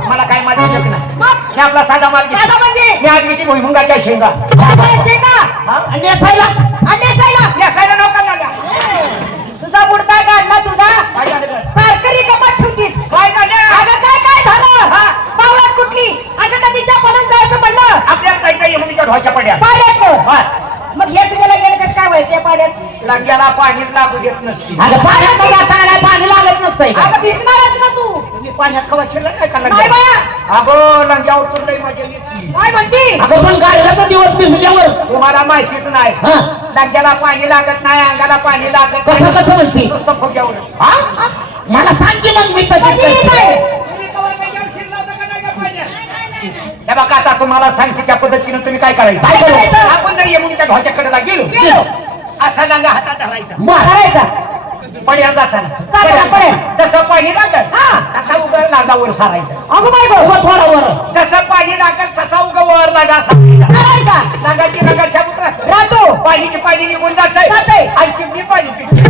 मला काय माहिती नाही मग मी आपला साधा माल घेतो. साधा म्हणजे मी आज किती भुईमुंगाच्या शेंगा काय का हा? आणि असायला या साईडला नौका लागा. तुझा बुडका काढला तुझा काय झालं गं? सारखरी कपाट ठेवतीस काय झालं अगं काय झालं हा. पावलात कुठली अगं नदीच्या पाण्यात जायचं म्हणलं आपल्याला जायचं यमुनीच्या ढोच्या पड्या पाण्यात मग हे तुझ्याला गेलं तर काय व्हायचं पाण्यात लंग्याला पाणीच लागू देत नसते. अगं पाण्यात जाताना काय पाणी लागत नसतंय अगं भिजणारच ना तू तुम्ही पाण्यात कवा शिरला काय का नाही लंग्या? बाया अगो लंग्या उतरलंय मजा येते. काय म्हणती अगं पण गाडव्याचा दिवस भिजल्यावर तुम्हाला माहितीच नाही हा लंग्याला पाणी लागत नाही अंगाला पाणी लागत कसं नाही. कसं म्हणते नुसतं फुग्यावर हा मला सांग की मग मी कधी तशी नाही. हे बघा आता तुम्हाला सांगते त्या पद्धतीनं तुम्ही काय करायचं काय करायचं? आपण जर यमुनीच्या ढोच्याकडे गेलो असा लंगा हातात धरायचा मारायचा पड्या जाताना जाताना पड्या. जसं पाणी लागल हा. तसा उगा लागावर सारायचं. अगं बाय गो थोडा वर जसं पाणी लागल तसा उगा वर लागा सारायचा. करायचा लागाची लागाच्या उतरत राहतो पाणीची पाणी निघून जातंय जातंय. आणि चिमणी पाणी पिते.